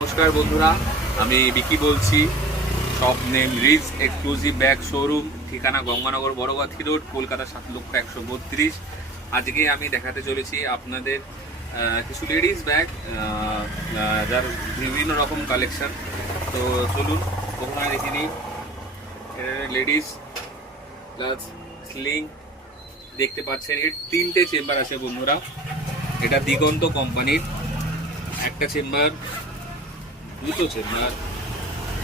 নমস্কার বন্ধুরা, আমি বিকি বলছি। Shop name rich exclusive bag showroom, ঠিকানা গঙ্গানগর বড়গাথি রোড, কলকাতা 7,132। আজকে আমি দেখাতে চলেছি আপনাদের কিছু লেডিস ব্যাগ, যার বিভিন্ন রকম কালেকশন। তো চলুন প্রথমে দেখে নিই। লেডিস প্লাস স্লিং দেখতে পাচ্ছেন, এর 3টে চেম্বার আছে বন্ধুরা। এটা দিগন্ত কোম্পানির। একটা চেম্বার, দুটো চেম্বার,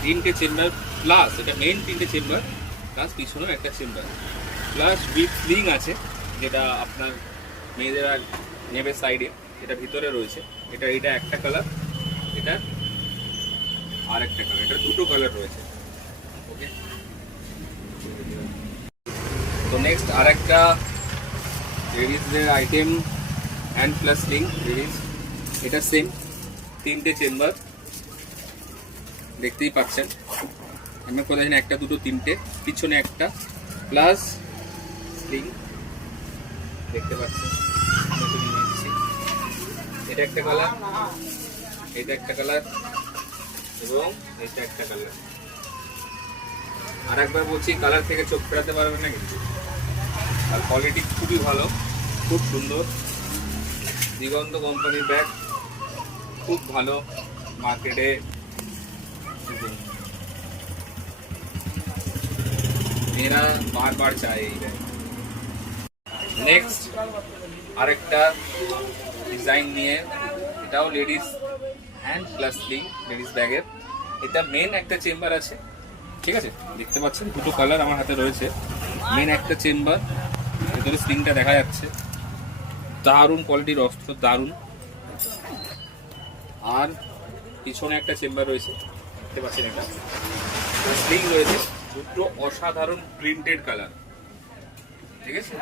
3টে চেম্বার প্লাস এটা মেইন 3টে চেম্বার প্লাস পিছনেও একটা চেম্বার প্লাস উইথ স্লিং আছে, যেটা আপনার মেয়েদেরা নেবে সাইডে। এটা ভিতরে রয়েছে। এটা একটা কালার, এটা আর একটা কালার, এটা দুটো কালার রয়েছে। ওকে, তো নেক্সট আর একটা লেডিসদের item, hand plus sling ladies. এটা সেম 3টে চেম্বার দেখতেই পাচ্ছেন। আমরা কোথায় একটা, দুটো, 3টে, পিছনে একটা প্লাস স্লিং দেখতে পাচ্ছেন। এটা একটা কালার, এটা একটা কালার এবং এটা একটা কালার। আর একবার বলছি, কালার থেকে চোখ ফেরাতে পারবেন না কিন্তু। আর কোয়ালিটি খুবই ভালো, খুব সুন্দর। দিগন্ত কোম্পানির ব্যাগ খুব ভালো, মার্কেটে মেয়েরা বারবার চায় এই ব্যাগ। নেক্সট আরেকটা ডিজাইন নিয়ে, এটাও ladies hand plus sling ladies ব্যাগের। এটা মেন একটা চেম্বার আছে, ঠিক আছে, দেখতে পাচ্ছেন দুটো কালার আমার হাতে রয়েছে। মেন একটা চেম্বার, ভেতরে স্লিংটা দেখা যাচ্ছে। দারুণ কোয়ালিটির অস্ত্র, দারুণ। আর পিছনে একটা চেম্বার রয়েছে, দেখতে পাচ্ছেন। এটা স্লিং রয়েছে, দুটো অসাধারণ প্রিন্টেড কালার, ঠিক আছে,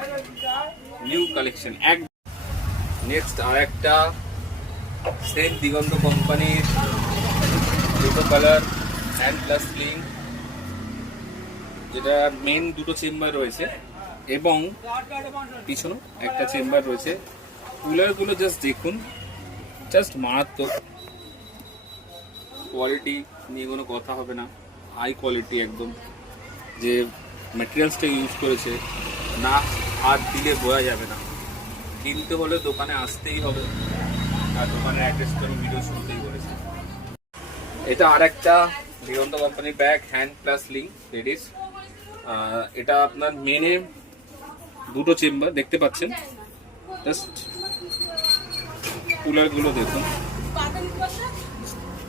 নিউ কালেকশন এক। নেক্সট আর একটা সেম দিগন্ত কোম্পানির, দুটো কালার, হ্যান্ড প্লাস স্লিং, যেটা মেন দুটো চেম্বার রয়েছে এবং পিছনে একটা চেম্বার রয়েছে। কুলারগুলো জাস্ট দেখুন, জাস্ট মারাত্মক কোয়ালিটি, নিয়ে কোনো কথা হবে না। হাই কোয়ালিটি একদম। যে ম্যাটেরিয়ালসটা ইউজ করেছে, না হাত দিলে বোঝা যাবে না। কিনতে হলে দোকানে আসতেই হবে, আর দোকানের অ্যাড্রেসটা আমি ভিডিও শুরুতেই বলেছি। এটা আর একটা দিগন্ত কোম্পানির ব্যাগ, হ্যান্ড প্লাস লিং লেডিস। এটা আপনার মেনে দুটো চেম্বার দেখতে পাচ্ছেন। জাস্ট কুলারগুলো দেখুন,